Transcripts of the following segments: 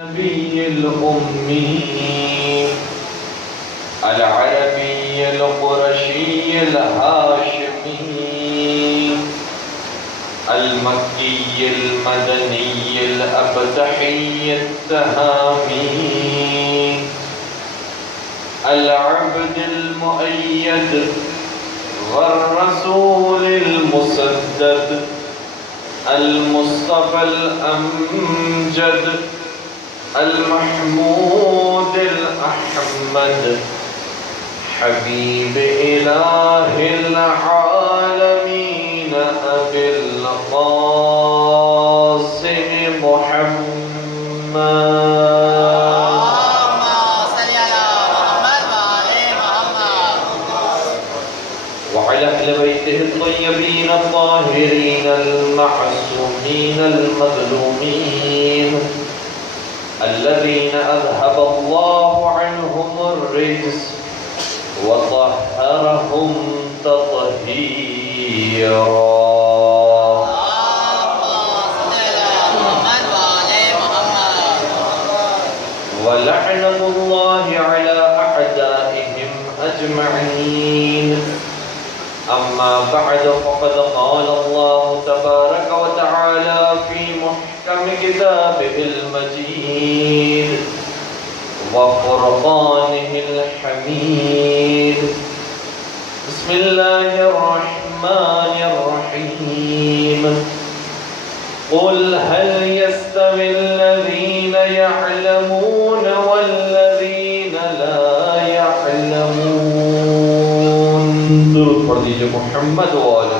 النبي الأمي العربي القرشي الهاشمي المكي المدني الأبتحي التهامي العبد المؤيد والرسول المسدد المصطفى الأمجد المحمود الأحمد حبيب إله العالمين أبي القاسم محمد وعلى أهل بيته الطيبين الطاهرين المعصومين المظلومين الذين أذهب الله عنهم الرجس وطهرهم تطهيرا. ولعنة الله على أعدائهم أجمعين. أما بعد فقد قال الله تبارك وتعالى في محكم كتابه المجيد وفرقانه الحميد. بسم الله الرحمن الرحيم. قل هل يستوي الذين يعلمون والذين لا يعلمون. درود پڑھ دیجئے محمد و آلہ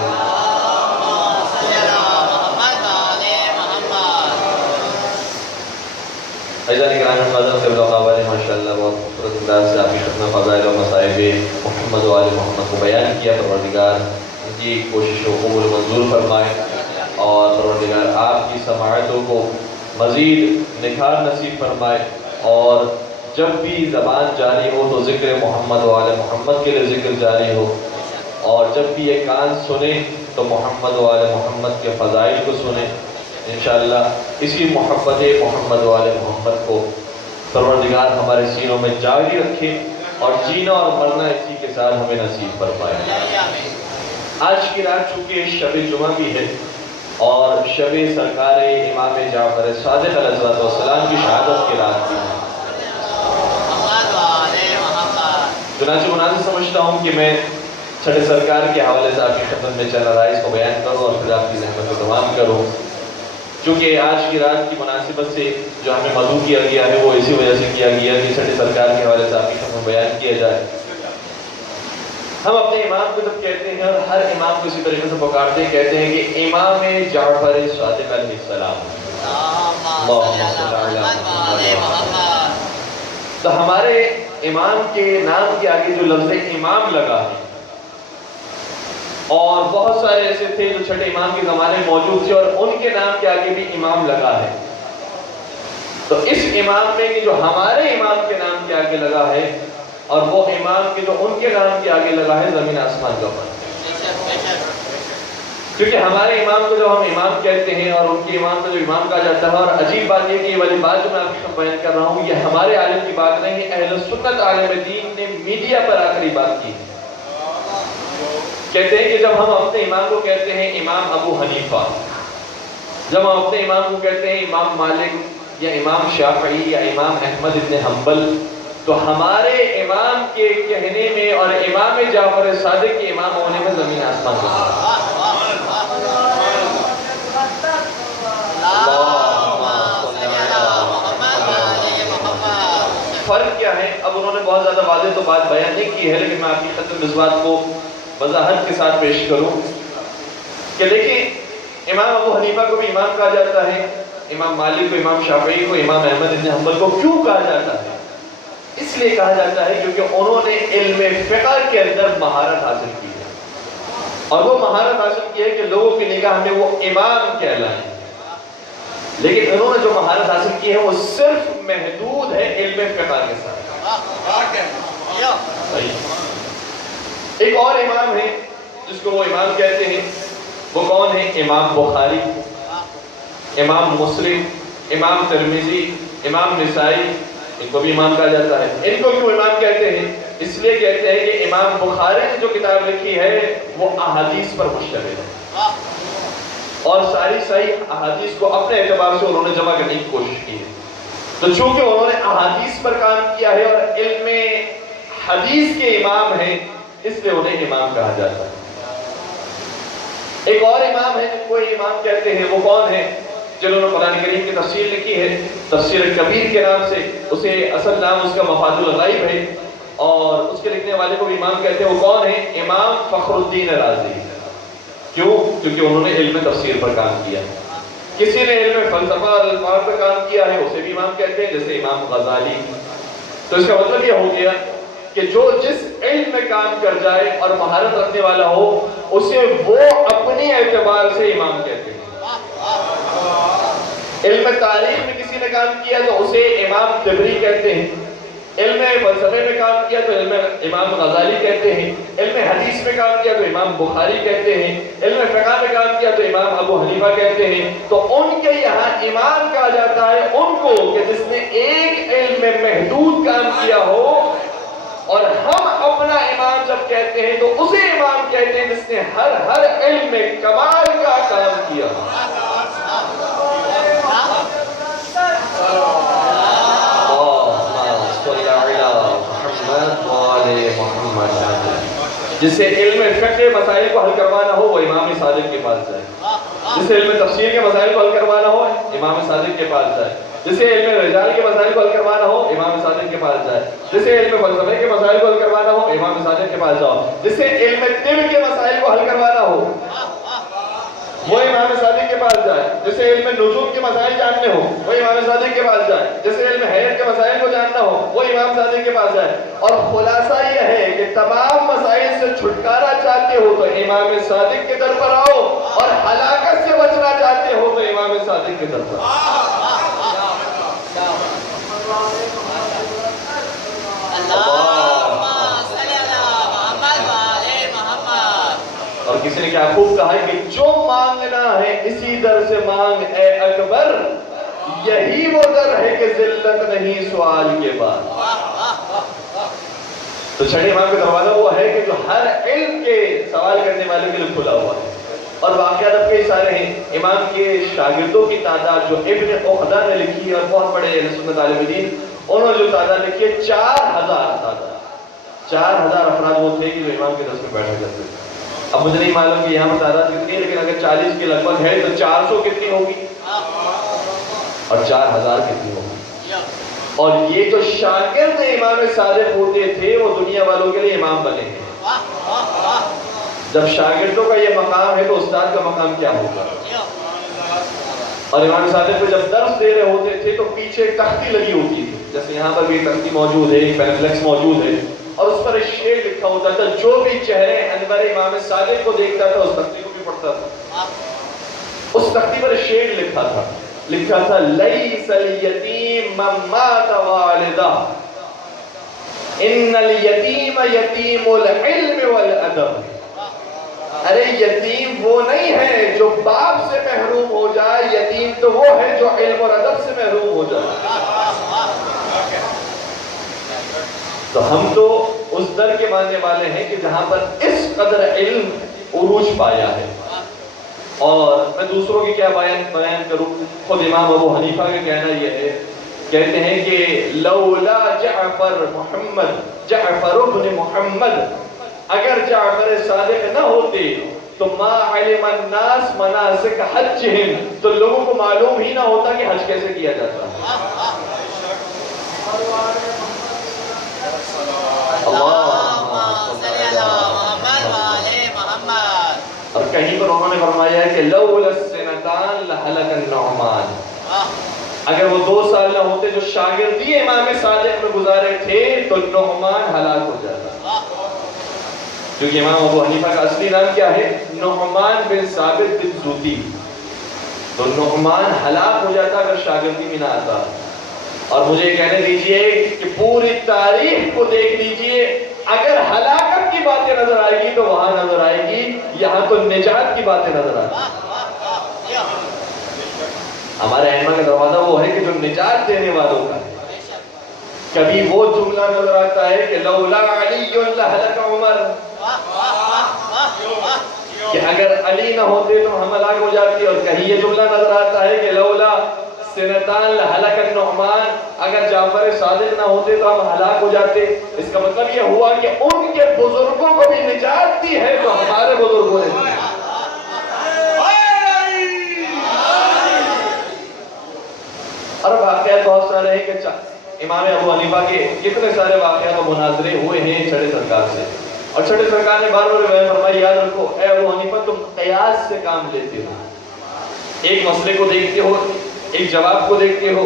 عزیزان اکرام قدر قبل قابل ماشاءاللہ بہت خوبصورت انداز سے آپ کی خدمت فضائل و مصائب محمد و آل محمد کو بیان کیا. پروردگار ان کی کوشش کو قبول منظور فرمائے اور پروردگار آپ کی سماعتوں کو مزید نکھار نصیب فرمائے اور جب بھی زبان جاری ہو تو ذکر محمد و آل محمد کے لئے ذکر جاری ہو اور جب بھی یہ کان سنیں تو محمد و آل محمد کے فضائل کو سنیں. انشاءاللہ اسی محبت محمد و آل محمد کو پروردگار ہمارے سینوں میں جاری رکھے اور جینا اور مرنا اسی کے ساتھ ہمیں نصیب فرمائے. آج کی رات چونکہ شب جمعہ بھی ہے اور شب سرکار امام جعفر صادق علیہ السلام کی شہادت کی رات بھی ہے. چنانچہ مناسب سمجھتا ہوں کہ میں چھٹے سرکار کے حوالے سے آپ کی خدمت میں چند رائز کو بیان کروں اور پھر آپ کی زحمت کو تمام کروں. چونکہ آج کی رات کی مناسبت سے جو ہمیں مدعو کیا گیا ہے وہ اسی وجہ سے کیا گیا کہ چھٹے سرکار کے حوالے سے آپ کی خدمت میں بیان کیا جائے. ہم اپنے امام کو جب کہتے ہیں اور ہر امام کو اسی طریقے سے پکارتے ہیں، کہتے ہیں کہ امام جعفر صادق علیہ السلام. تو ہمارے امام کے نام کے آگے جو لفظ امام لگا ہے اور بہت سارے ایسے تھے جو چھٹے امام کے زمانے میں موجود تھے اور ان کے نام کے آگے بھی امام لگا ہے. تو اس امام میں کہ جو ہمارے امام کے نام کے آگے لگا ہے اور وہ امام کے جو ان کے نام کے آگے لگا ہے، زمین آسمان کا فرق. کیونکہ ہمارے امام کو جو ہم امام کہتے ہیں اور ان کے امام کو جو امام کہا جاتا ہے، اور عجیب بات یہ کہ یہ والی بات جو میں آپ کو بیان کر رہا ہوں یہ ہمارے عالم کی بات نہیں ہے، اہل سنت عالم دین نے میڈیا پر آ کر یہ بات کی. کہتے ہیں کہ جب ہم اپنے امام کو کہتے ہیں امام ابو حنیفہ، جب ہم اپنے امام کو کہتے ہیں امام مالک یا امام شافعی یا امام احمد ابن حنبل، تو ہمارے امام کے کہنے میں اور امام جعفر صادق کے امام ہونے میں زمین آسمان کا فرق کیا ہے. اب انہوں نے بہت زیادہ واضح تو بات بیان نہیں کی ہے، لیکن میں آپ کی خدمت اس بات کو وضاحت کے ساتھ پیش کروں کہ دیکھیں امام ابو حنیفہ کو بھی امام کہا جاتا ہے، امام مالک کو، امام شافعی کو، امام احمد بن حنبل کو کیوں کہا جاتا ہے؟ اس لیے کہا جاتا ہے کیونکہ انہوں نے علم فقہ کے اندر مہارت حاصل کی ہے اور وہ مہارت حاصل کی ہے کہ لوگوں کی نگاہ میں وہ امام کہلائیں. لیکن انہوں نے جو مہارت حاصل کی ہے وہ صرف محدود ہے علم فقہ کے ساتھ. ایک اور امام ہے جس کو وہ امام کہتے ہیں، وہ کون ہے؟ امام بخاری، امام مسلم، امام ترمذی، امام نسائی ان کو بھی امام کہا جاتا ہے. ان کو کیوں امام کہتے ہیں؟ اس لیے کہتے ہیں کہ امام بخاری نے جو کتاب لکھی ہے وہ احادیث پر مشتمل ہے اور ساری صحیح احادیث کو اپنے اعتبار سے انہوں نے جمع کرنے کی کوشش کی ہے. تو چونکہ انہوں نے احادیث پر کام کیا ہے اور علم حدیث کے امام ہیں اس لیے انہیں امام کہا جاتا ہے. ایک اور امام ہے جن کو امام کہتے ہیں، وہ کون ہے؟ جنہوں نے قرآن کریم کی تفسیر لکھی ہے تفسیر کبیر کے نام سے. اسے اصل نام اس کا مفاد الغیب ہے اور اس کے لکھنے والے کو بھی امام کہتے ہیں. وہ کون ہے؟ امام فخر الدین رازی. کیوں؟ کیونکہ انہوں نے علم تفسیر پر کام کیا. کسی نے علم فلسفہ اور الفاظ پر کام کیا ہے اسے بھی امام کہتے ہیں، جیسے امام غزالی. تو اس کا مطلب یہ ہو گیا کہ جو جس علم میں کام کر جائے اور مہارت رکھنے والا ہو اسے وہ اپنی اعتبار سے امام کہتے ہیں. علم تاریخ میں کسی نے کام کیا تو اسے امام طبری کہتے ہیں. علم فلسفے میں کام کیا تو امام غزالی کہتے ہیں. علم حدیث میں کام کیا تو امام بخاری کہتے ہیں. علم فقہ میں کام کیا تو امام ابو حنیفہ کہتے ہیں. تو ان کے یہاں امام کہا جاتا ہے ان کو کہ جس نے ایک علم میں محدود کام کیا ہو، اور ہم اپنا امام جب کہتے ہیں تو اسے امام کہتے ہیں جس نے ہر علم میں کمال کا کام کیا. جسے علم فقہ مسائل کو حل کروانا ہو وہ امام صادق کے پاس جائے. جسے علم تفسیر کے مسائل کو حل کروانا ہو امام صادق کے پاس جائے. جسے علم رجال کے مسائل کو حل کروانا ہو امام صادق کے پاس جائے. جسے علم فلسفے کے مسائل کو حل کروانا ہو امام صادق کے پاس جاؤ. جسے علم طب کے مسائل کو حل کروانا ہو وہ امام صادق کے پاس جائے. جسے علم نجوم کے مسائل جاننے ہو وہ امام صادق کے پاس جائے. جسے علم حیرت کے مسائل کو جاننا ہو وہ امام صادق کے پاس جائے. اور خلاصہ یہ ہے کہ تمام مسائل سے چھٹکارا چاہتے ہو تو امام صادق کے در پر آؤ اور ہلاکت سے بچنا چاہتے ہو تو امام صادق کے در پر. اور کسی نے کیا خوب کہا ہے کہ جو مانگنا ہے اسی در سے مانگ اے اکبر، یہی وہ در ہے کہ ذلت نہیں سوال کے بعد. تو چھٹے امام کا دروازہ وہ ہے کہ جو ہر علم کے سوال کرنے والے کے لیے کھلا ہوا ہے. اور واقعات اب کئی سارے ہیں. امام کے شاگردوں کی تعداد جو ابن عقدہ نے لکھی ہے اور بہت بڑے اہل سنت عالم دین، انہوں نے جو تعداد لکھی ہے 4000 افراد وہ تھے کہ جو امام کے درس میں بیٹھا کرتے تھے. اب مجھے نہیں معلوم کہ یہاں پر تعداد کتنی ہے، لیکن اگر 40 کے لگ بھگ ہے تو 400 کتنی ہوگی اور 4000 کتنی ہوگی. اور یہ جو شاگرد امام صادق ہوتے تھے وہ دنیا والوں کے لیے امام بنے ہیں. جب شاگردوں کا یہ مقام ہے تو استاد کا مقام کیا ہوگا. اور امام صادق کو جب درس دے رہے ہوتے تھے تو پیچھے ایک تختی لگی ہوتی تھی، جیسے یہاں پر بھی ایک تختی موجود ہے، ایک پینفلیکس موجود ہے، اور اس پر ایک شعر لکھا ہوتا تھا. جو بھی چہرے انور امام صادق کو دیکھتا تھا اس تختی کو بھی پڑھتا تھا. اس تختی پر ایک شعر لکھا تھا لیس الیتیم من مات والدہ ان الیتیم یتیم العلم والادب. ارے یتیم وہ نہیں ہے جو باپ سے محروم ہو جائے، یتیم تو وہ ہے جو علم اور ادب سے محروم ہو جائے. تو ہم تو اس در کے ماننے والے ہیں کہ جہاں پر اس قدر علم عروج پایا ہے. اور میں دوسروں کی کیا بیان کروں. خود امام ابو حنیفہ کا کہنا یہ ہے، کہتے ہیں کہ لولا جعفر ابن محمد، اگر جعفر صادق نہ ہوتے تو ما علم الناس مناسک حجہم، تو لوگوں کو معلوم ہی نہ ہوتا کہ حج کیسے کیا جاتا ہے. اور کہیں پر انہوں نے فرمایا ہے کہ لولا السنتان لہلک النعمان، اگر وہ 2 سال نہ ہوتے جو شاگردی امام صادق میں گزارے تھے تو نعمان ہلاک ہو جاتا. کیونکہ امام ابو حنیفہ کا اصلی نام کیا ہے؟ نعمان بن ثابت بن زودی. تو نعمان ہلاک ہو جاتا اگر شاگردی میں نہ آتا. اور مجھے کہنے دیجئے کہ پوری تاریخ کو دیکھ لیجئے، اگر ہلاکت کی باتیں نظر آئے گی تو وہاں نظر آئے گی، یہاں تو نجات کی باتیں نظر آئے گی. ہمارے ائمہ کا دروازہ وہ ہے کہ جو نجات دینے والوں کا ہے۔ کبھی وہ جملہ نظر آتا ہے کہ لولا علی لہلک عمر، کہ اگر علی نہ ہوتے تو ہم ہلاک ہو جاتی، اور کہیں یہ جملہ نظر آتا ہے کہ لولا سنتان لہلک النعمان، اگر جعفر صادق نہ ہوتے تو ہم ہلاک ہو جاتے۔ اس کا مطلب یہ ہوا کہ ان کے بزرگوں کو بھی نجات دی ہے تو ہمارے بزرگوں نے دی۔ اور واقعات بہت سارے ہیں کہ امام ابو حنیفہ کے کتنے سارے واقعات و مناظرے ہوئے ہیں چھٹے سرکار سے، اور چھٹے سرکار نے بار بار روایت فرمائی، یاد رکھو اے ابو حنیفہ تم قیاس سے کام لیتے ہو، ایک مسئلے کو دیکھتے ہو، ایک جواب کو دیکھتے ہو،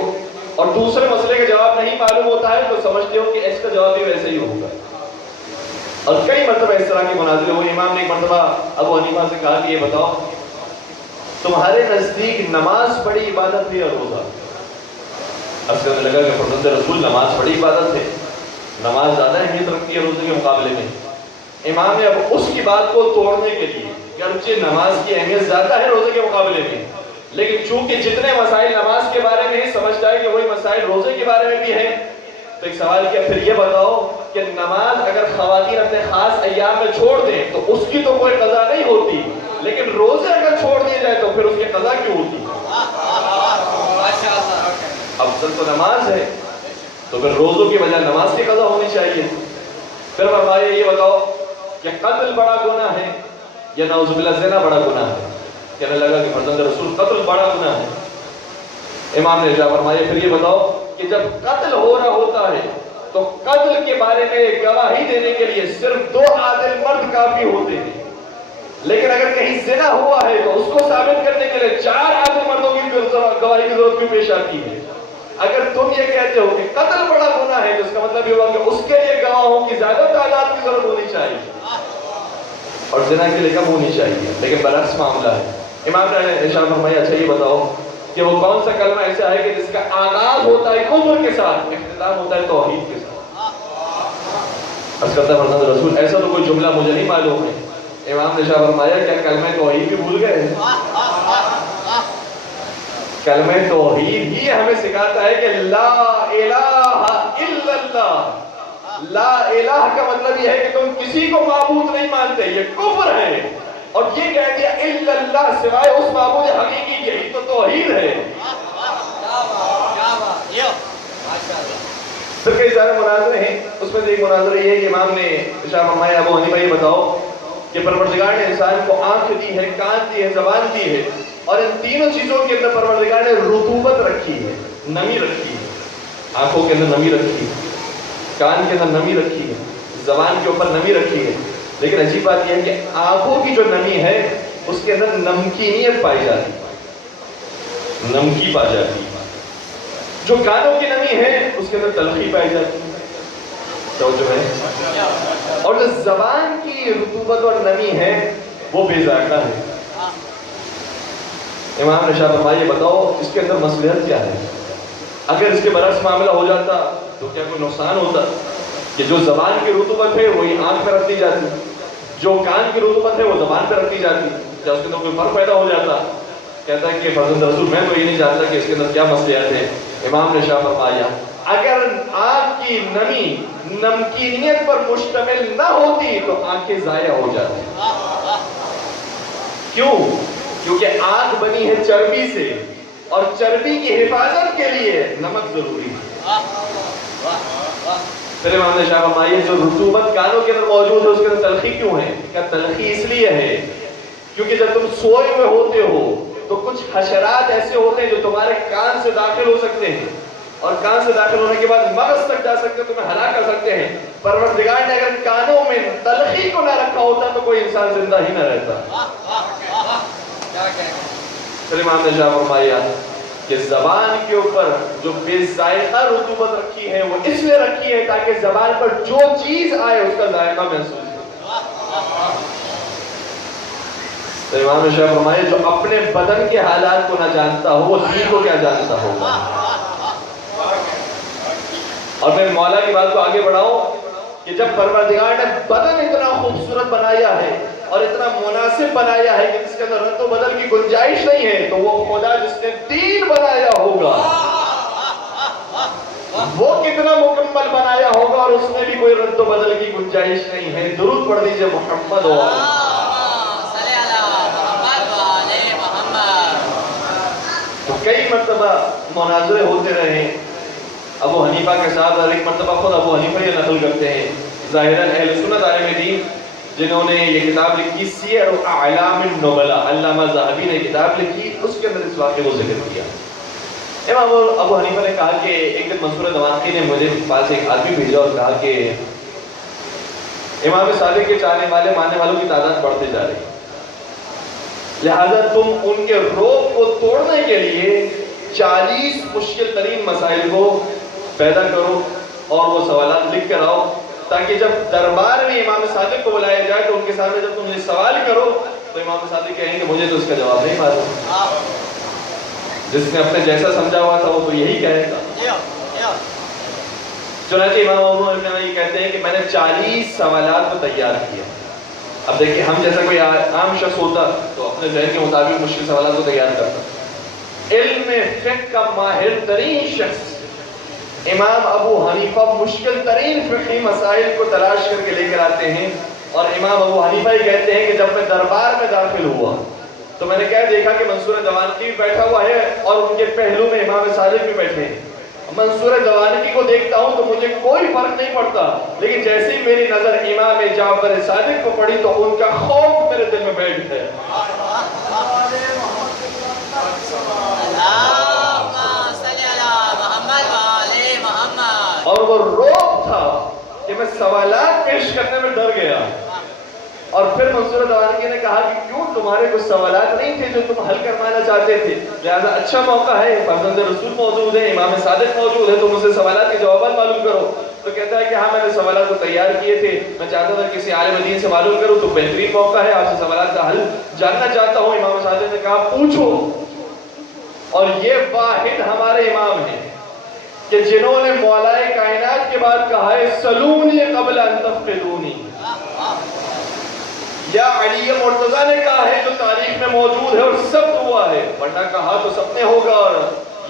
اور دوسرے مسئلے کا جواب نہیں معلوم ہوتا ہے تو سمجھتے ہو کہ اس کا جواب بھی ویسے ہی ہوگا۔ اور کئی مرتبہ اس طرح کے مناظرے ہوئے۔ امام نے ایک مرتبہ ابو حنیفہ سے کہا کہ یہ بتاؤ تمہارے نزدیک نماز بڑی عبادت ہے یا روزہ؟ اب سے لگا کہ فرزند رسول نماز بڑی عبادت ہے، نماز زیادہ اہمیت رکھتی ہے روزے کے مقابلے میں۔ امام نے اب اس کی بات کو توڑنے کے لیے، گرچہ نماز کی اہمیت زیادہ ہے روزے کے مقابلے میں، لیکن چونکہ جتنے مسائل نماز کے بارے میں سمجھتا ہے کہ وہی مسائل روزے کے بارے میں بھی ہیں، تو ایک سوال کیا پھر یہ بتاؤ کہ نماز اگر خواتین اپنے خاص ایام میں چھوڑ دیں تو اس کی تو کوئی قضا نہیں ہوتی، لیکن روزے اگر چھوڑ دیے جائے تو پھر اس کی قضا کیوں ہوتی؟ افضل تو نماز ہے، تو پھر روزوں کی بجائے نماز کی قضا ہونی چاہیے۔ پھر فرمایا یہ بتاؤ کہ قتل بڑا گناہ ہے یا نعوذ باللہ زنا بڑا گناہ ہے؟ کہنے لگا کہ فرزند رسول قتل بڑا گناہ ہے۔ امام نے فرمایا پھر یہ بتاؤ کہ جب قتل ہو رہا ہوتا ہے تو قتل کے بارے میں گواہی دینے کے لیے صرف 2 عادل مرد کافی ہوتے ہیں، لیکن اگر کہیں زنا ہوا ہے تو اس کو ثابت کرنے کے لیے 4 عادل مردوں کی گواہی کی ضرورت بھی پیش آتی ہے۔ اگر تم یہ کہتے ہو کہ قتل بڑا گناہ ہے تو اس کا مطلب یہ ہوا کہ اس کے لیے گواہوں کی زیادہ تعداد کی ضرورت ہونی چاہیے اور زنا کے لیے کم ہونی چاہیے، لیکن برعکس معاملہ ہے۔ امام نے ارشاد فرمایا اچھا یہ بتاؤ کہ وہ کون سا کلمہ ایسا ہے کہ جس کا آغاز ہوتا ہے کفر کے ساتھ، اختتام ہوتا ہے توحید کے ساتھ؟ عرض کرتا ہے فرزند رسول ایسا تو کوئی جملہ مجھے نہیں معلوم ہے۔ امام نے ارشاد فرمایا کیا کلمہ توحید بھی بھول گئے؟ کلمہ توحید ہی ہمیں سکھاتا ہے کہ لا الہ الا اللہ۔ لا الہ کا مطلب یہ ہے کہ تم کسی کو معبود نہیں مانتے، یہ کفر ہے، اور یہ کہہ دیا الا اللہ سوائے اس معبود حقیقی کے، ہی تو توحید ہے۔ پھر کئی سارے مناظرے ہیں، اس میں سے ایک مناظرہ یہ ہے کہ امام نے ارشاد فرمایا ابو حنیفہ یہ بتاؤ کہ پروردگار نے انسان کو آنکھ دی ہے، کان دی ہے، زبان دی ہے، اور ان تینوں چیزوں کے اندر پروردگار نے رطوبت رکھی ہے، نمی رکھی ہے۔ آنکھوں کے اندر نمی رکھی ہے، کان کے اندر نمی رکھی ہے، زبان کے اوپر نمی رکھی ہے، لیکن عجیب بات یہ ہے کہ آنکھوں کی جو نمی ہے اس کے اندر نمکینیت پائی جاتی ہے، نمکی پائی جاتی ہے۔ جو کانوں کی نمی ہے اس کے اندر تلخی پائی جاتی ہے، توجہ ہے۔ اور جو زبان کی رطوبت اور نمی ہے وہ بے ذائقہ ہے۔ امام نے ارشاد فرمایا یہ بتاؤ اس کے اندر مصلحت کیا ہے؟ اگر اس کے برعکس معاملہ ہو جاتا تو کیا کوئی نقصان ہوتا؟ کہ جو زبان کی رطوبت ہے وہی آنکھ پہ رکھ دی جاتی، جو کان کی رطوبت ہے وہ زبان پہ رکھ دی جاتی، کیا اس کے اندر کوئی فرق پیدا ہو جاتا؟ کہتا ہے کہ فرزند رسول میں تو یہ نہیں جانتا کہ اس کے اندر کیا مصلحت ہے۔ امام نے ارشاد فرمایا اگر آنکھ کی نمی نمکینیت پر مشتمل نہ ہوتی تو آنکھیں ضائع ہو جاتی۔ کیوں؟ کیونکہ آنکھ بنی ہے چربی سے، اور چربی کی حفاظت کے لیے نمک ضروری ہے۔ پھر امام نے ارشاد فرمایا جو رطوبت کانوں کے اندر موجود ہے اس کے اندر تلخی کیوں ہے؟ کیا تلخی اس لیے ہے کیونکہ جب تم سوئے ہوئے ہوتے ہو تو کچھ حشرات ایسے ہوتے ہیں جو تمہارے کان سے داخل ہو سکتے ہیں، اور کان سے داخل ہونے کے بعد مغز تک جا سکتے ہیں، تمہیں ہلاک کر سکتے ہیں۔ پروردگار نے اگر کانوں میں تلخی کو نہ رکھا ہوتا تو کوئی انسان زندہ ہی نہ رہتا۔ پھر امام نے ارشاد فرمایا کہ زبان کے اوپر جو بے ذائقہ رطوبت رکھی ہے وہ اس لیے رکھی ہے تاکہ زبان پر جو چیز آئے اس کا ذائقہ محسوس ہو۔ تو امام نے ارشاد فرمایا جو اپنے بدن کے حالات کو نہ جانتا ہو وہ دین کو کیا جانتا ہوگا۔ اور میں مولا کی بات کو آگے بڑھاؤں کہ جب پروردگار نے بدن اتنا خوبصورت بنایا ہے اور اتنا مناسب بنایا ہے کہ جس کے اندر رد و بدل کی گنجائش نہیں ہے، تو وہ خدا جس نے دین بنایا ہوگا وہ کتنا مکمل بنایا ہوگا، اور اس میں بھی کوئی رد و بدل کی گنجائش نہیں ہے۔ درود پڑھ دیجئے محمد و تو کئی مرتبہ مناظرے ہوتے رہے ابو حنیفہ کے ساتھ، اور ایک مرتبہ خود ابو حنیفہ یہ نقل کرتے ہیں ظاہراً اہل سنت عالم دین جنہوں نے یہ کتاب لکھی سیر و اعلام النبلاء، علامہ ذہبی نے کتاب لکھی، اس کے اندر اس واقعے کو ذکر کیا۔ امام ابو حنیفہ نے کہا کہ ایک دن منصور دماغی نے مجھے پاس ایک آدمی بھیجا اور کہا کہ امام صادق کے چاہنے والے ماننے والوں کی تعداد بڑھتے جا رہی ہے، لہذا تم ان کے روب کو توڑنے کے لیے 40 مشکل ترین مسائل کو پیدا کرو اور وہ سوالات لکھ کر آؤ، تاکہ جب دربار میں امام صادق کو بلایا جائے تو ان کے سامنے جب تم یہ سوال کرو تو امام صادق کہیں گے مجھے تو اس کا جواب نہیں معلوم، جس نے اپنے جیسا سمجھا ہوا تھا وہ تو یہی کہے گا۔ چنانچہ امام ابو حنیفہ یہ کہتے ہیں کہ میں نے 40 سوالات کو تیار کیا۔ اب دیکھیں ہم جیسا کوئی عام شخص ہوتا تو اپنے ذہن کے مطابق مشکل سوالات کو تیار کرتا۔ علم فقہ کا ماہر ترین شخص امام ابو حنیفہ مشکل ترین فقہی مسائل کو تلاش کر کے لے کر آتے ہیں، اور امام ابو حنیفہ ہی کہتے ہیں کہ جب میں دربار میں داخل ہوا تو میں نے کیا دیکھا کہ منصور دوانقی بھی بیٹھا ہوا ہے اور ان کے پہلو میں امام صادق بھی بیٹھے ہیں۔ منصور دوانقی کو دیکھتا ہوں تو مجھے کوئی فرق نہیں پڑتا، لیکن جیسے ہی میری نظر امام جعفر صادق کو پڑی تو ان کا خوف میرے دل میں بیٹھ گیا۔ اور وہ روب تھا کہ میں سوالات پیش کرنے میں ڈر گیا، اور پھر منصور دوانقی نے کہا کہ کیوں تمہارے کچھ سوالات نہیں تھے جو تم حل کروانا چاہتے تھے؟ لہذا اچھا موقع ہے، فرزند رسول موجود ہے، امام صادق موجود ہے، تم اسے سوالات کے جوابات معلوم کرو۔ تو کہتا ہے کہ ہاں میں نے سوالات کو تیار کیے تھے، میں چاہتا تھا کسی عالم دین سے معلوم کروں، تو بہترین موقع ہے، آپ سے سوالات کا حل جاننا چاہتا ہوں۔ امام صادق نے کہا پوچھو، اور یہ واحد ہمارے امام ہیں کہ جنہوں نے مولائے کائنات کے بعد کہا ہے سلونی قبل ان تفقدونی، یا علی مرتضیٰ نے کہا ہے جو تاریخ میں موجود ہے اور ثبت ہوا ہے، ورنہ کہا تو سب نے ہوگا اور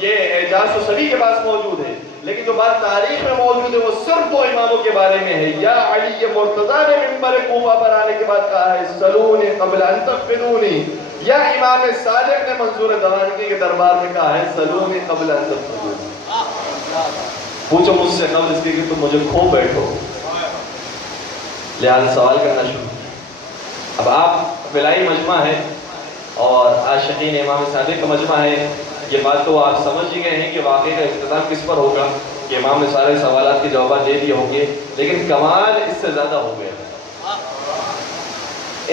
یہ اعجاز تو سبھی کے پاس موجود ہے، لیکن جو بات تاریخ میں موجود ہے وہ صرف دو اماموں کے بارے میں ہے۔ یا علی مرتضیٰ نے منبر کوفہ پر آنے کے بعد کہا ہے سلونی قبل ان تفقدونی، یا امام صادق نے منصور دوانقی کے دربار میں کہا ہے سلونی قبل ان تفقدونی، پوچھو مجھ سے قبل اس کے کہ تم مجھے کھو بیٹھو۔ لہذا سوال کرنا شروع۔ اب آپ ولائی مجمع ہے اور عاشقین امام صادق کا مجمع ہے، یہ بات تو آپ سمجھ ہی گئے ہیں کہ واقعے کا اختتام کس پر ہوگا، کہ امام نے سارے سوالات کے جوابات دے دیے ہوں گے، لیکن کمال اس سے زیادہ ہو گیا۔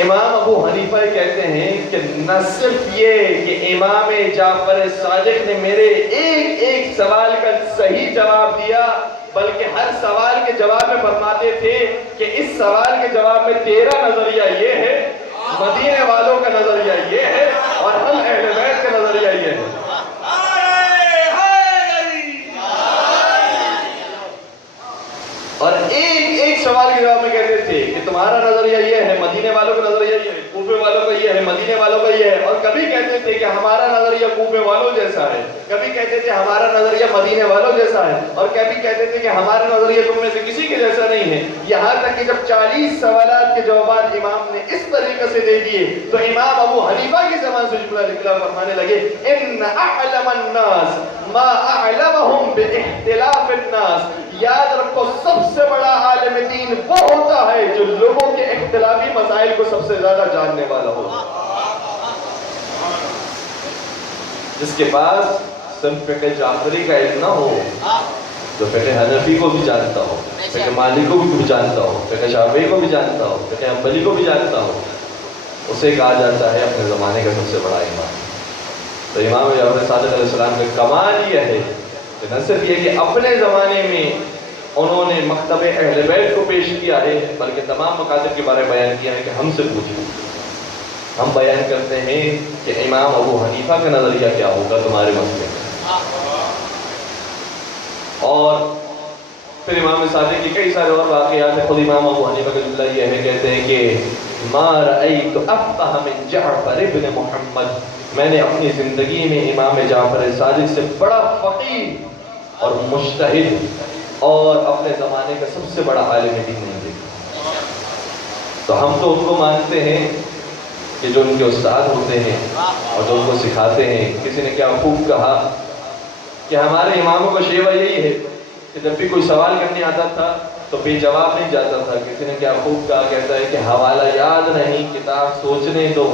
امام ابو حنیفہ کہتے ہیں کہ نہ صرف یہ کہ امام جعفر صادق نے میرے ایک ایک سوال کا صحیح جواب دیا، بلکہ ہر سوال کے جواب میں فرماتے تھے کہ اس سوال کے جواب میں تیرا نظریہ یہ ہے، مدینے والوں کا نظریہ یہ ہے، اور ہم اہل بیت کا نظریہ یہ ہے۔ اور ایک ایک سوال کے جواب میں کہتے تھے کہ تمہارا نظریہ یہ ہے، مدینے والوں کا نظریہ یہ ہے، کوفے والوں کا یہ ہے، مدینے والوں کا یہ ہے، اور کبھی کہتے تھے کہ ہمارا نظریہ کوفے والوں جیسا ہے، کبھی کہتے تھے ہمارا نظریہ مدینے والوں جیسا ہے، اور کبھی کہتے تھے کہ ہمارا نظریہ تم میں سے کسی کے جیسا نہیں ہے۔ یہاں تک کہ جب 40 سوالات کے جوابات امام نے اس طریقے سے دے دیے تو امام ابو حنیفہ کی زبان سے جملہ نکلا، فرمانے لگے ان اعلم الناس ما اعلمهم باختلاف الناس، یاد رکھو سب سے بڑا عالم دین وہ ہوتا ہے جو لوگوں کے اختلافی مسائل کو سب سے زیادہ جاننے والا ہو، جس کے پاس صرف فقہ جعفری کا علم نہ ہو، جو فقہ حنفی کو بھی جانتا ہو، فقہ مالک کو بھی جانتا ہو، فقہ شافعی کو بھی جانتا ہو، فقہ حنبلی کو بھی جانتا ہو، اسے کہا جاتا ہے اپنے زمانے کا سب سے بڑا امام۔ تو امام جعفر صادق علیہ السلام کا کمال یہ ہے کہ نہ صرف یہ کہ اپنے زمانے میں انہوں نے مکتب اہل بیت کو پیش کیا ہے، بلکہ تمام مکاتب کے بارے میں بیان کیا ہے کہ ہم سے پوچھیں۔ ہم بیان کرتے ہیں کہ امام ابو حنیفہ کا نظریہ کیا ہوگا تمہارے مسئلے میں، اور پھر امام صادق کی کئی سارے اور واقعات ہیں. خود امام ابو حنیفہ کا جملہ یہ ہے، کہتے ہیں کہ ما رأیت افقہ من جعفر ابن محمد، میں نے اپنی زندگی میں امام جعفر صادق سے بڑا فقیہ اور مجتہد اور اپنے زمانے کا سب سے بڑا عالم دین نہیں دیکھا. تو ہم تو ان کو مانتے ہیں کہ جو ان کے استاد ہوتے ہیں اور جو ان کو سکھاتے ہیں. کسی نے کیا خوب کہا کہ ہمارے اماموں کا شیوہ یہی ہے کہ جب بھی کوئی سوال کرنے آتا تھا تو بے جواب نہیں جاتا تھا. کسی نے کیا خوب کہا، کہتا ہے کہ حوالہ یاد نہیں، کتاب سوچنے دو،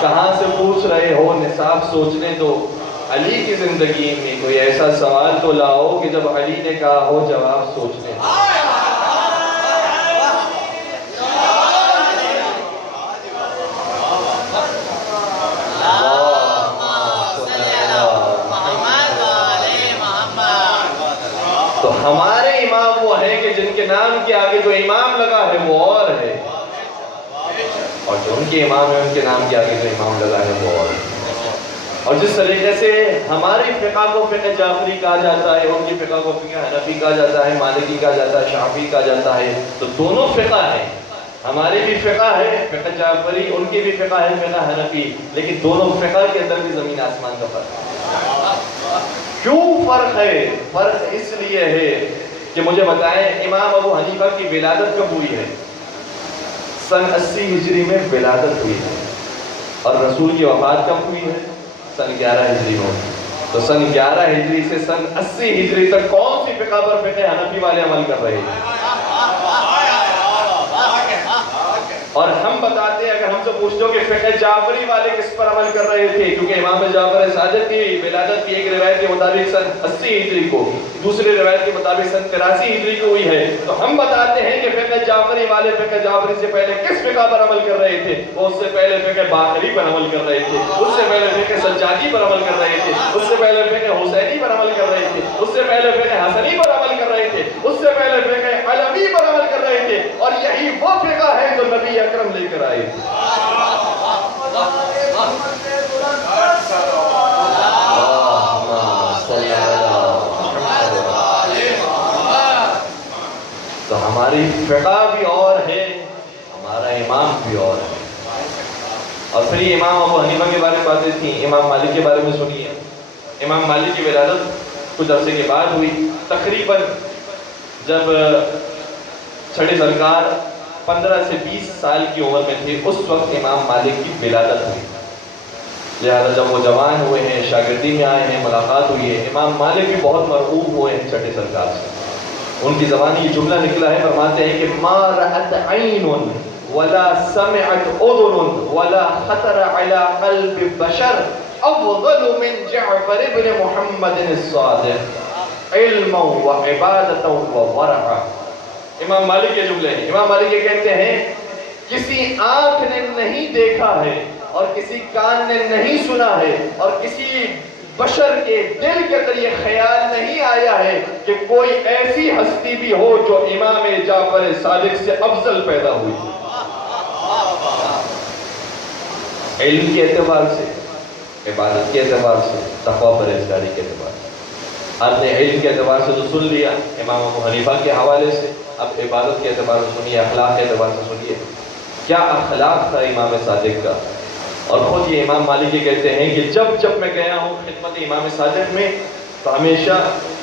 کہاں سے پوچھ رہے ہو نصاب سوچنے دو. علی کی زندگی میں کوئی ایسا سوال تو لاؤ کہ جب علی نے کہا ہو جواب سوچنے دو. تو ہمارے امام وہ ہیں کہ جن کے نام کے آگے جو امام لگا ہے وہ اور ہے، اور جو ان کے امام ہیں ان کے نام کے آگے جو امام لگا ہے وہ اور ہے. اور جس طریقے سے ہماری فقہ کو فقہ جعفری کہا جاتا ہے، ان کی فقہ کو فقہ حنفی کہا جاتا ہے، مالکی کہا جاتا ہے، شافعی کہا جاتا ہے، تو دونوں فقہ ہیں. ہماری بھی فقہ ہے فقہ جعفری، ان کی بھی فقہ ہے فقہ حنفی، لیکن دونوں فقہ کے اندر بھی زمین آسمان کا فرق ہے. کیوں فرق ہے؟ فرق اس لیے ہے کہ مجھے بتائیں امام ابو حنیفہ کی ولادت کب ہوئی ہے؟ سن 80 ہجری میں ولادت ہوئی ہے، اور رسول کی وفات کب ہوئی ہے؟ سن 11 ہجری میں. تو سن 11 ہجری سے سن 80 ہجری تک کون سی فقہ پر فقہ حنفی والے عمل کر رہے ہیں؟ اور ہم بتاتے ہیں، اگر ہم سے پوچھتے ہو کہ فقہ جعفری والے کس پر عمل کر رہے تھے، کیونکہ امام جعفر صادق کی ولادت کی ایک روایت کے مطابق سن 80 ہجری کو، دوسری روایت کے مطابق سن 83 ہجری کو ہوئی ہے. تو ہم بتاتے ہیں کہ فقہ جعفری والے فقہ جعفری سے پہلے کس فقہ پر عمل کر رہے تھے؟ وہ اس سے پہلے فقہ باقری پر عمل کر رہے تھے، اس سے پہلے فقہ سجادی پر عمل کر رہے تھے، اس سے پہلے فقہ حسینی پر عمل کر رہے تھے، اس سے پہلے فقہ حسنی پر عمل کر رہے تھے، اس سے پہلے فقہ علوی پر عمل کر رہے تھے. اور یہی وہ فقہ ہے جو نبی اکرم لے کر آئے تھے. تو ہماری فقہ بھی اور ہے، ہمارا امام بھی اور ہے. اور پھر یہ امام ابو حنیفہ کے بارے میں باتیں تھیں. امام مالک کے بارے میں سنیے. امام مالک کی ولادت کچھ عرصے کے بعد ہوئی. تقریباً جب چھڑے سرکار 15 سے 20 سال کی عمر میں تھے، اس وقت امام مالک کی ولادت ہوئی. لہذا جب وہ جوان ہوئے ہیں، شاگردی میں آئے ہیں، ملاقات ہوئی ہے، امام مالک بھی بہت مرعوب ہوئے ہیں چھٹے سرکار سے. ان کی زبانی یہ جملہ نکلا ہے، فرماتے ہیں کہ ما رأت عین ولا سمعت اذن ولا خطر على قلب بشر افضل من جعفر ابن محمد الصادق علما وعبادتا وورعا. امام مالک کے جملے ہیں. امام مالک یہ کہتے ہیں کسی آنکھ نے نہیں دیکھا ہے اور کسی کان نے نہیں سنا ہے اور کسی بشر کے دل کے اندر یہ خیال نہیں آیا ہے کہ کوئی ایسی ہستی بھی ہو جو امام جعفر صادق سے افضل پیدا ہوئی. علم کے اعتبار سے، عبادت کے اعتبار سے، تقوی پرہیزگاری کے اعتبار سے. آپ نے علم کے اعتبار سے تو سن لیا امام ابو حنیفہ کے حوالے سے، اب عبادت کے اعتبار سے سنیے، اخلاق کے اعتبار سے سنیے کیا اخلاق تھا امام صادق کا. اور خود یہ امام مالک یہ کہتے ہیں کہ جب میں گیا ہوں خدمت امام صادق میں تو ہمیشہ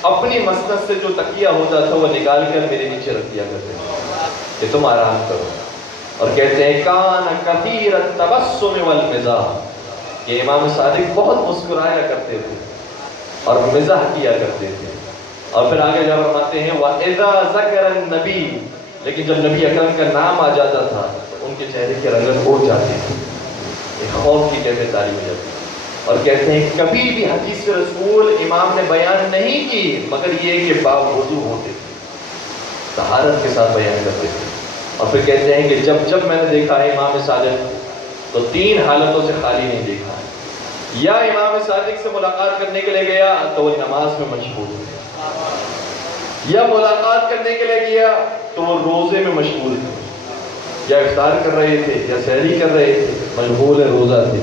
اپنی مسند سے جو تکیہ ہوتا تھا وہ نکال کر میرے نیچے رکھ دیا کرتے تھے کہ تم آرام کرو. اور کہتے ہیں کان کثیر التبسم والمزاح، یہ امام صادق بہت مسکرایا کرتے تھے اور مزاح کیا کرتے تھے. اور پھر آگے جب فرماتے ہیں وَإِذَا ذَكَرَ النَّبِيُّ، لیکن جب نبی اکرم کا نام آ جاتا تھا تو ان کے چہرے کی رنگت اڑ جاتی تھی، ایک خوف کی کیفیت طاری ہو جاتی. اور کہتے ہیں کبھی بھی حدیث رسول امام نے بیان نہیں کی مگر یہ کہ باوضو ہوتے تھے، طہارت کے ساتھ بیان کرتے تھے. اور پھر کہتے ہیں کہ جب میں نے دیکھا ہے امام صادق تو 3 حالتوں سے خالی نہیں دیکھا ہے. یا امام صادق سے ملاقات کرنے کے لیے گیا تو وہ نماز میں مشغول تھے، یا ملاقات کرنے کے لیے گیا تو وہ روزے میں مشغول تھے، یا افطار کر رہے تھے یا سحری کر رہے تھے، مشغول روزہ تھے.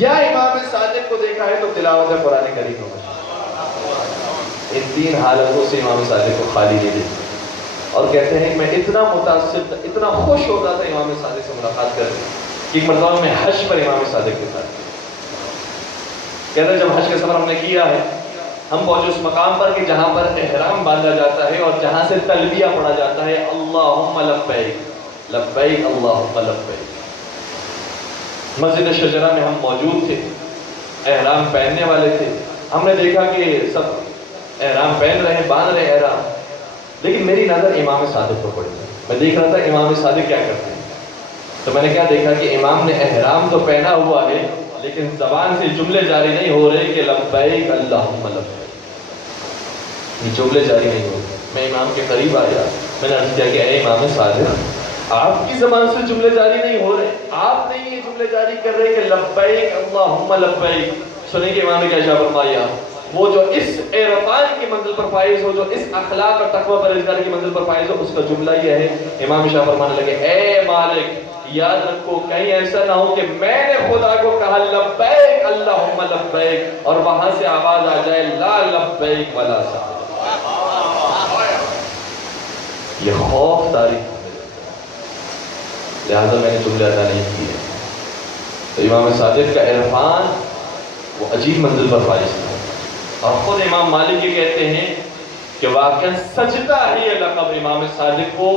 یا امام صادق کو دیکھا ہے تو تلاوت قرآن کریم میں مشغول. ان تین حالتوں سے امام صادق کو خالی نہیں دیتے. اور کہتے ہیں میں اتنا متاثر تھا، اتنا خوش ہوتا تھا امام صادق سے ملاقات کر کے کہ ایک مرتبہ میں حج پر امام صادق کے ساتھ کہتے ہیں جب حج کا سفر ہم نے کیا ہے، ہم پہنچے اس مقام پر کہ جہاں پر احرام باندھا جاتا ہے اور جہاں سے تلبیہ پڑھا جاتا ہے اللہم لبیک لبیک اللہم لبیک. مسجد شجرہ میں ہم موجود تھے، احرام پہننے والے تھے. ہم نے دیکھا کہ سب احرام پہن رہے ہیں، باندھ رہے ہیں احرام، لیکن میری نظر امام صادق پر پڑی. میں دیکھ رہا تھا امام صادق کیا کرتے ہیں. تو میں نے کیا دیکھا کہ امام نے احرام تو پہنا ہوا ہے لیکن زبان سے جملے جاری نہیں ہو رہے کہ لبیک اللہم لبیک، یہ جملے جاری نہیں ہو رہے. میں امام کے قریب آیا، میں نے عرض کیا کہ اے امام صادق، آپ کی زبان سے جملے جاری نہیں ہو رہے، آپ نہیں یہ جملے جاری کر رہے کہ لبیک اللہم لبیک. سنیں کہ امام نے کیا شاہ فرمایا، وہ جو اس عرفان کی منزل پر فائز ہو، جو اس اخلاق اور تقوی پرہیزگاری کی منزل پر فائز ہو، اس کا جملہ یہ ہے. امام شاہ فرمانے لگے اے مالک یاد رکھو کہیں ایسا نہ ہو کہ میں نے خدا کو کہا لبیک اللہم لبیک اور وہاں سے آواز آ جائے لا لبیک ولا سعدیک. یہ خوف تاریخ لہذا میں نے جملے ادا نہیں کیے. تو امام صادق کا عرفان وہ عجیب منزل پر فائز تھا. اور خود امام مالک یہ کہتے ہیں کہ واقعا سجدہ ہی یہ لقب امام صادق کو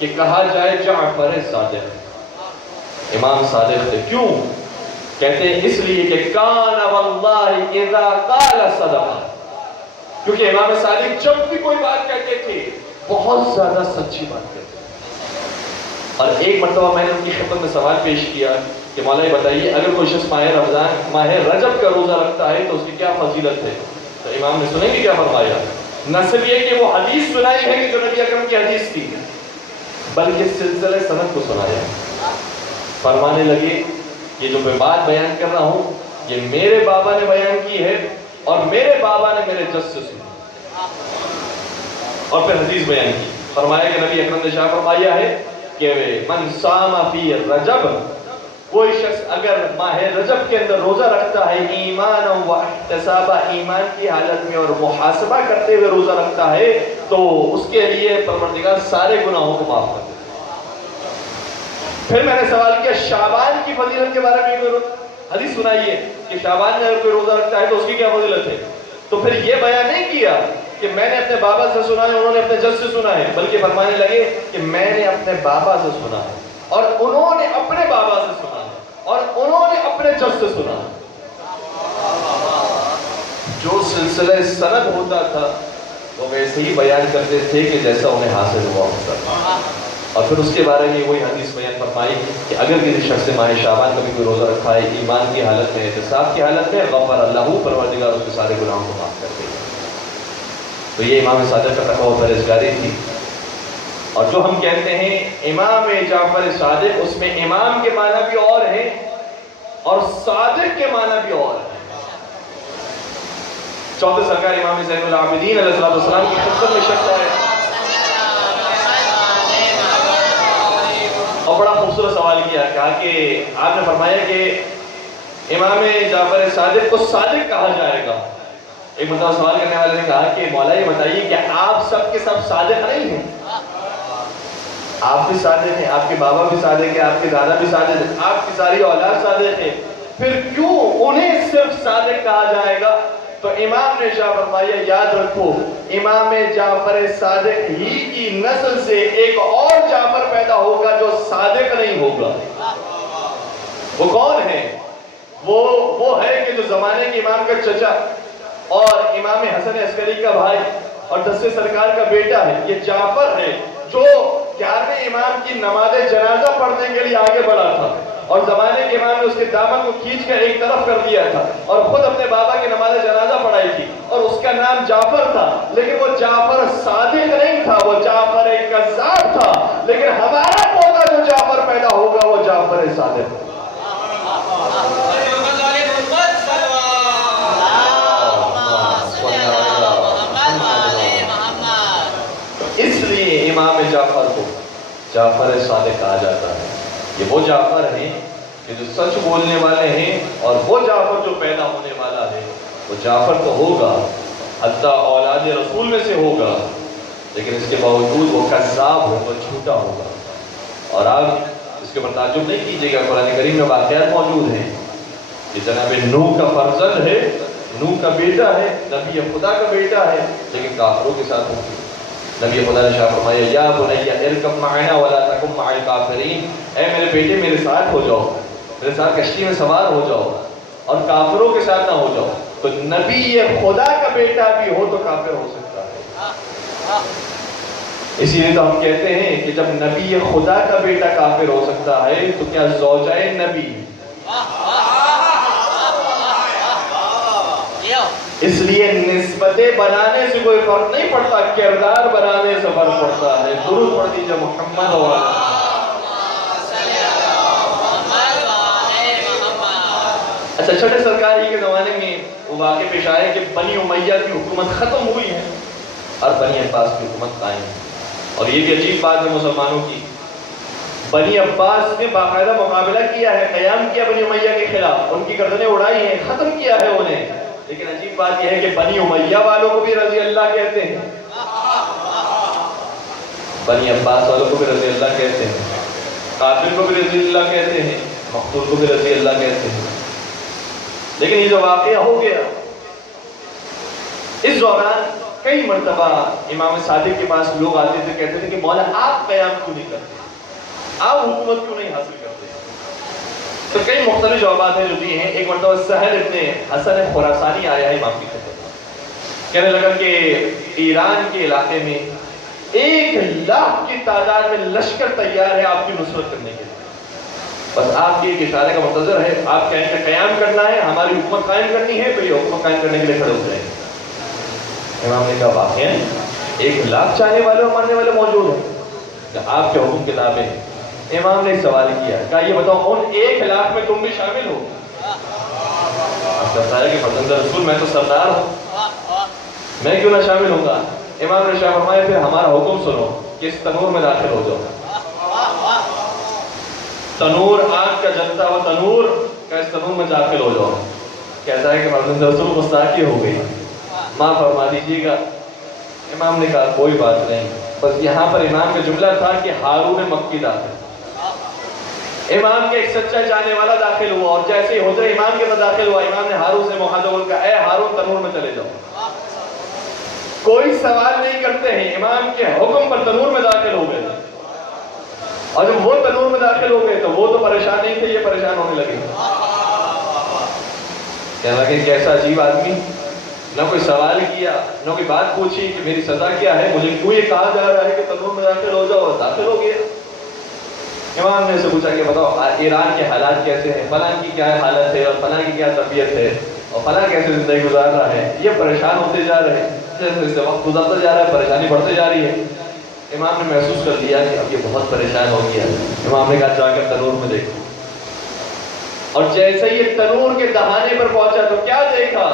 کہ کہا جائے جعفر صادق. امام صادق تھے، کیوں؟ کہتے ہیں اس لیے کہ کان واللہ اذا قال صدق، کیونکہ امام صادق جب بھی کوئی بات کہتے تھے بہت زیادہ سچی بات کرتے تھے. اور ایک مرتبہ میں نے ان کی خدمت میں سوال پیش کیا کہ مولا یہ بتائیے اگر کوئی شخص ماہ رجب کا روزہ رکھتا ہے تو اس کی کیا فضیلت ہے؟ تو امام نے سنیں گے کیا فرمایا؟ نہ صرف یہ کہ وہ حدیث سنائی ہے کہ جو نبی اکرم کی حدیث تھی، بلکہ سلسلہ سند کو سنایا. فرمانے لگے یہ جو میں بات بیان کر رہا ہوں یہ میرے بابا نے بیان کی ہے اور میرے بابا نے میرے جد سے سنی. اور پھر حدیث بیان کی. فرمایا کہ نبی اکرم نے شاہ فرمایا ہے کہ من صام فی رجب، کوئی شخص اگر ماہ رجب کے اندر روزہ رکھتا ہے ایمان و احتسابا، ایمان کی حالت میں اور محاسبہ کرتے ہوئے روزہ رکھتا ہے تو اس کے لیے پروردگار سارے گناہوں کو معاف کر دیتا ہے. پھر میں نے سوال کیا شعبان کی فضیلت کے بارے میں کوئی حدیث سنائیے کہ شعبان میں اگر کوئی روزہ رکھتا ہے تو اس کی کیا فضیلت ہے. تو پھر یہ بیان نہیں کیا کہ میں نے اپنے بابا سے سنا ہے انہوں نے اپنے جد سے سنا ہے، بلکہ فرمانے لگے کہ میں نے اپنے بابا سے سنا ہے اور انہوں نے اپنے بابا سے سنا ہے اور انہوں نے اپنے جد سے سنا. جو سلسلہ سند ہوتا تھا وہ ویسے ہی بیان کرتے تھے کہ جیسا انہیں حاصل ہوا ہوتا تھا. اور پھر اس کے بارے میں وہی حدیث بیان فرمائی کہ اگر کسی شخص نے ماہ شعبان کبھی کوئی روزہ رکھا ہے ایمان کی حالت میں، احتساب کی حالت میں، غفر اللہ، پروردگار اس کے سارے گناہوں کو معاف کر دے گا. تو یہ امام صادق کا تقوی و پرہیزگاری تھی. اور جو ہم کہتے ہیں امام جعفر صادق، اس میں امام کے معنی بھی اور ہیں اور صادق کے معنی بھی اور ہیں. چوتھے سرکار امام زین العابدین علیہ السلام کی خدمت میں شخص ہے اور بڑا خوبصورت سوال کیا، کہا کہ آپ نے فرمایا کہ امام جعفر صادق کو صادق کہا جائے گا. ایک مرتبہ سوال کرنے والے نے کہا کہ مولا یہ بتائیے کہ آپ سب کے سب صادق نہیں ہیں؟ آپ بھی صادق ہیں، آپ کے بابا بھی صادق ہیں، آپ کے دادا بھی صادق ہیں، آپ کی ساری اولاد صادق ہے، پھر کیوں انہیں صرف صادق کہا جائے گا؟ تو امام نے شاہ فرمایا یاد رکھو امام جعفر صادق ہی کی نسل سے ایک اور جعفر پیدا ہوگا جو صادق نہیں ہوگا. وہ کون ہے؟ وہ ہے کہ جو زمانے کے امام کا چچا اور امام حسن عسکری کا بھائی اور 10 سرکار کا بیٹا ہے، یہ جعفر ہے جو 11ویں امام کی نماز جنازہ پڑھنے کے لیے آگے بڑھا تھا اور زمانے کے امام نے اس کے دامن کو کھینچ کر ایک طرف کر دیا تھا اور خود اپنے بابا کی نماز جنازہ پڑھائی تھی اور اس کا نام جعفر تھا. لیکن وہ جعفر صادق نہیں تھا، وہ جعفر ایک کذاب تھا. لیکن ہمارا پوتا جو جعفر پیدا ہوگا وہ جعفر صادق ہے. اس لیے امام جعفر کو جعفر صادق کہا جاتا ہے. یہ وہ جعفر ہیں کہ جو سچ بولنے والے ہیں اور وہ جعفر جو پیدا ہونے والا ہے وہ جعفر تو ہوگا، حتیٰ اولاد اولاد رسول میں سے ہوگا، لیکن اس کے باوجود وہ کذاب ہوگا، جھوٹا ہوگا۔ اور آپ اس کے اوپر تعجب نہیں کیجیے گا، قرآن کریم میں واقعات موجود ہیں کہ جناب نوح کا فرزند ہے، نوح کا بیٹا ہے، نبی خدا کا بیٹا ہے، لیکن کافروں کے ساتھ ہوگی۔ نبی خدا نے شاہ فرمایا یا بنی ارکب معنا ولا تکن مع الکافرین، اے میرے بیٹے میرے ساتھ ہو جاؤ، میرے ساتھ کشتی میں سوار ہو جاؤ اور کافروں کے ساتھ نہ ہو جاؤ۔ تو نبی خدا کا بیٹا بھی ہو تو کافر ہو سکتا ہے۔ اسی لیے تو ہم کہتے ہیں کہ جب نبی خدا کا بیٹا کافر ہو سکتا ہے تو کیا زوجائے نبی؟ اس لیے نسبتیں بنانے سے کوئی فرق نہیں پڑتا، کردار بنانے سے فرق پڑتا ہے۔ درود پڑھ دیجیے محمد و اچھا چھٹے سرکار ہی کے زمانے میں وہ واقع پیش آئے کہ بنی امیہ کی حکومت ختم ہوئی ہے اور بنی عباس کی حکومت قائم ہے۔ اور یہ بھی عجیب بات ہے مسلمانوں کی، بنی عباس نے باقاعدہ مقابلہ کیا ہے، قیام کیا بنی امیہ کے خلاف، ان کی گردنیں اڑائی ہیں، ختم کیا ہے انہیں، لیکن عجیب بات یہ ہے کہ بنی امیہ والوں کو بھی رضی اللہ کہتے ہیں، بنی عباس والوں کو بھی رضی اللہ کہتے ہیں، قاتل کو بھی رضی اللہ کہتے ہیں، مقتول کو بھی رضی اللہ کہتے ہیں۔ لیکن یہ جو واقعہ ہو گیا، اس دوران کئی مرتبہ امام صادق کے پاس لوگ آتے تھے، کہتے تھے کہ مولا آپ قیام کیوں نہیں کرتے، آپ حکومت کیوں نہیں حاصل کرتے؟ تو کئی مختلف جوابات ہیں جو دیے ہیں۔ ایک مرتبہ سہل ابن حسن خراسانی آیا ہے امام کی خدمت، کہنے لگا کہ ایران کے علاقے میں 1,00,000 کی تعداد میں لشکر تیار ہے آپ کی نصرت کرنے کے لیے، بس آپ کے ایک اشارے کا منتظر ہے، آپ کہیں کہ قیام کرنا ہے، ہماری حکومت قائم کرنی ہے، تو یہ حکومت قائم کرنے کے لیے کھڑے ہو جائیں۔ امام نے کہا واقعا 1,00,000 چاہنے والے اور ماننے والے موجود ہیں کہ آپ کے حکم کتابیں ہیں۔ امام نے سوال کیا، کہا یہ بتاؤ ان 1,00,000 میں تم بھی شامل ہو؟ آپ کا بتایا کہ فرزند رسول میں تو سردار ہوں، میں کیوں نہ شامل ہوں گا؟ امام نے شاہ فرمایا پھر ہمارا حکم سنو کہ اس تنور میں داخل ہو جاؤ، تنور آگ کا جلتا ہوا تنور کا اس تنور میں داخل ہو جاؤ۔ کہتا ہے کہ فرزند رسول گستاخی ہو گئی، معاف فرما دیجیے گا۔ امام نے کہا کوئی بات نہیں، بس یہاں پر امام کا جملہ تھا کہ ہارون مکی داخل، امام کے ایک سچا جانے والا داخل ہوا، اور جیسے ہی حضرت امام کے اندر داخل ہوا، امام نے ہارون سے محاذہ کہا اے ہارون تنور میں چلے جاؤ۔ کوئی سوال نہیں کرتے ہیں، امام کے حکم پر تنور میں داخل ہو گئے، اور جب وہ تنور میں داخل ہو گئے تو وہ تو پریشان نہیں تھے، یہ پریشان ہونے لگے۔ کہنا کہ کیسا عجیب آدمی، نہ کوئی سوال کیا، نہ کوئی بات پوچھی کہ میری سزا کیا ہے، مجھے کیوں یہ کہا جا رہا ہے کہ تنور میں داخل ہو جاؤ، اور داخل ہو گیا۔ امام نے اسے پوچھا کہ بتاؤ ایران کے حالات کیسے ہیں، فلاں کی کیا حالت ہے، اور فلاں کی کیا طبیعت ہے، اور فلاں کیسے زندگی گزار رہا ہے، یہ پریشان ہوتے جا رہے ہیں، جیسے جیسے وقت گزرتا جا رہا ہے پریشانی بڑھتے جا رہی ہے۔ امام نے محسوس کر لیا کہ اب یہ بہت پریشان ہو گیا۔ امام نے کہا جا کر تنور میں دیکھو، اور جیسے یہ تنور کے دہانے پر پہنچا تو کیا دیکھا؟